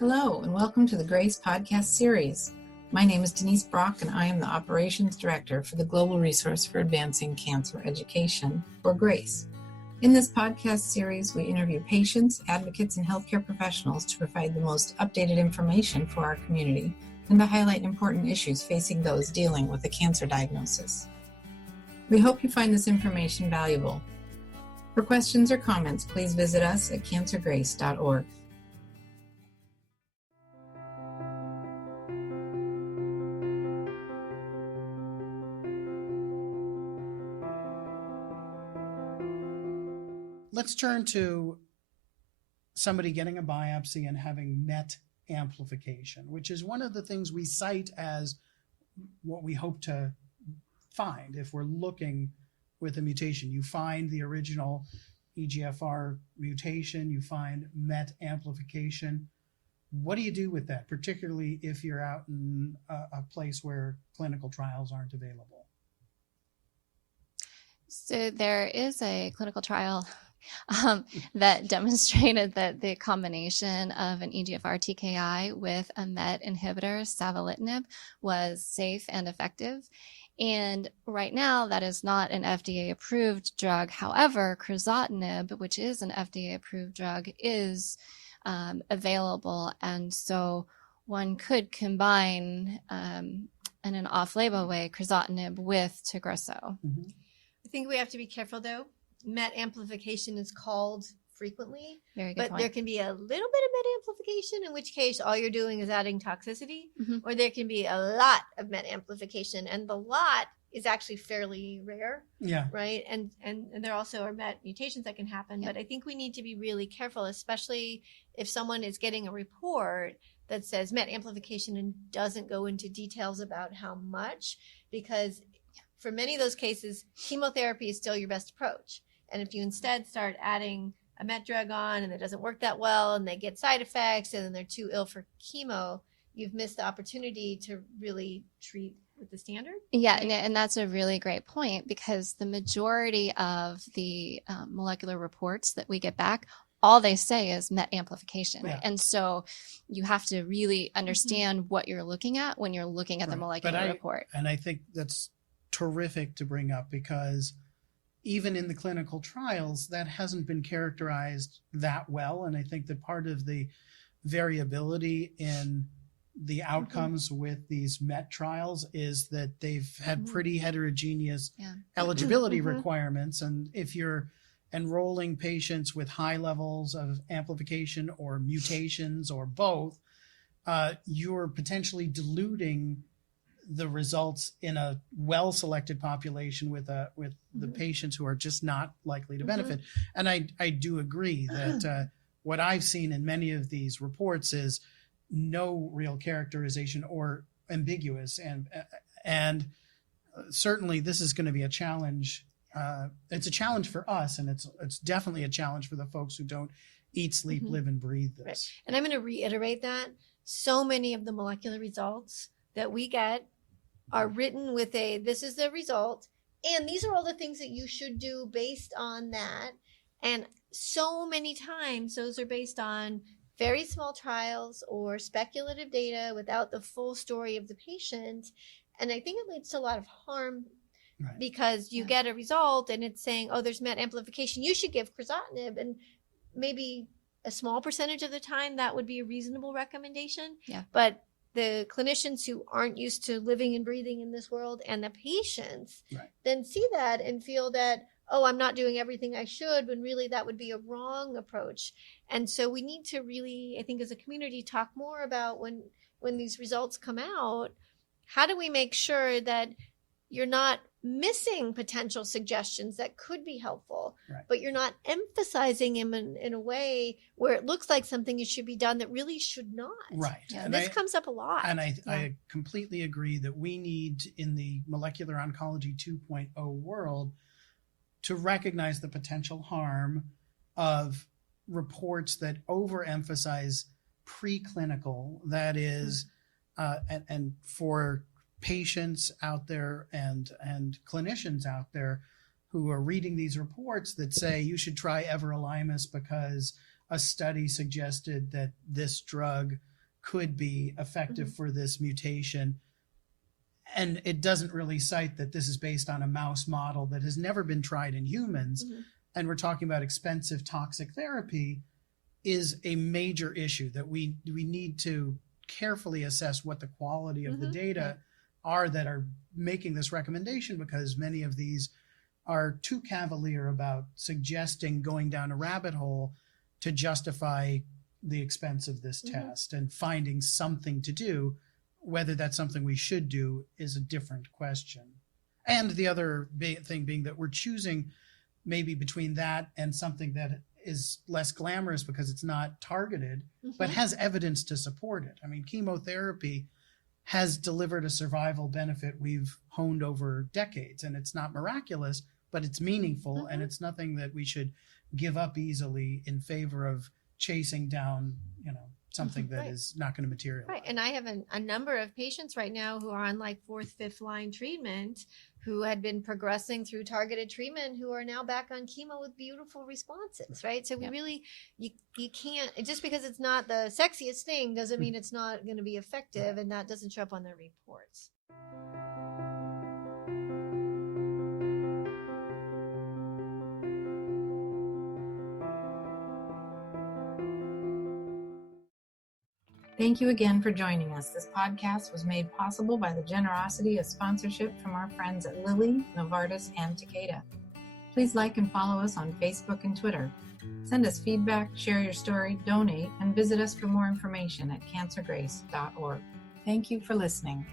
Hello, and welcome to the GRACE podcast series. My name is Denise Brock, and I am the Operations Director for the Global Resource for Advancing Cancer Education, or GRACE. In this podcast series, we interview patients, advocates, and healthcare professionals to provide the most updated information for our community and to highlight important issues facing those dealing with a cancer diagnosis. We hope you find this information valuable. For questions or comments, please visit us at cancergrace.org. Let's turn to somebody getting a biopsy and having MET amplification, which is one of the things we cite as what we hope to find if we're looking with a mutation. You find the original EGFR mutation, you find MET amplification. What do you do with that, particularly if you're out in a place where clinical trials aren't available? So there is a clinical trial that demonstrated that the combination of an EGFR TKI with a MET inhibitor, savolitinib, was safe and effective. And right now, that is not an FDA-approved drug. However, crizotinib, which is an FDA-approved drug, is available. And so one could combine, in an off-label way, crizotinib with Tagrisso. Mm-hmm. I think we have to be careful, though. MET amplification is called frequently, Very good but point. there can be a little bit of MET amplification, in which case all you're doing is adding toxicity, or there can be a lot of MET amplification, and the lot is actually fairly rare. Yeah. Right. And there also are MET mutations that can happen, but I think we need to be really careful, especially if someone is getting a report that says MET amplification and doesn't go into details about how much, because for many of those cases, chemotherapy is still your best approach. And if you instead start adding a MET drug on and it doesn't work that well and they get side effects and then they're too ill for chemo, you've missed the opportunity to really treat with the standard. Yeah, and that's a really great point, because the majority of the molecular reports that we get back, all they say is MET amplification. Right. And so you have to really understand what you're looking at when you're looking at the molecular report. And I think that's terrific to bring up, because even in the clinical trials, that hasn't been characterized that well. And I think that part of the variability in the outcomes with these MET trials is that they've had pretty heterogeneous eligibility requirements. And if you're enrolling patients with high levels of amplification or mutations or both, you're potentially diluting the results in a well-selected population with the patients who are just not likely to benefit. And I do agree that what I've seen in many of these reports is no real characterization or ambiguous. And certainly this is going to be a challenge. It's a challenge for us, and it's definitely a challenge for the folks who don't eat, sleep, live, and breathe this. Right. And I'm going to reiterate that. So many of the molecular results that we get are written with this is the result, and these are all the things that you should do based on that. And so many times those are based on very small trials or speculative data without the full story of the patient. And I think it leads to a lot of harm, because you get a result and it's saying, oh, there's MET amplification, you should give crizotinib, and maybe a small percentage of the time that would be a reasonable recommendation. Yeah. But the clinicians who aren't used to living and breathing in this world, and the patients then see that and feel that, oh, I'm not doing everything I should, when really that would be a wrong approach. And so we need to really, I think as a community, talk more about when these results come out, how do we make sure that you're not missing potential suggestions that could be helpful, but you're not emphasizing them in a way where it looks like something should be done that really should not. Right. Yeah, and this comes up a lot. And I completely agree that we need, in the molecular oncology 2.0 world, to recognize the potential harm of reports that overemphasize preclinical, that is, and for patients out there and clinicians out there who are reading these reports that say you should try everolimus because a study suggested that this drug could be effective for this mutation. And it doesn't really cite that this is based on a mouse model that has never been tried in humans. And we're talking about expensive toxic therapy is a major issue that we need to carefully assess what the quality of the data are that are making this recommendation, because many of these are too cavalier about suggesting going down a rabbit hole to justify the expense of this test, and finding something to do. Whether that's something we should do is a different question. And the other thing being that we're choosing maybe between that and something that is less glamorous because it's not targeted, but has evidence to support it. I mean, chemotherapy has delivered a survival benefit we've honed over decades, and it's not miraculous, but it's meaningful, and it's nothing that we should give up easily in favor of chasing down, something that is not going to materialize. Right. And I have a number of patients right now who are on like 4th, 5th line treatment, who had been progressing through targeted treatment, who are now back on chemo with beautiful responses, right? So we really, you can't, just because it's not the sexiest thing doesn't mean it's not going to be effective, and that doesn't show up on their reports. Thank you again for joining us. This podcast was made possible by the generosity of sponsorship from our friends at Lilly, Novartis, and Takeda. Please like and follow us on Facebook and Twitter. Send us feedback, share your story, donate, and visit us for more information at cancergrace.org. Thank you for listening.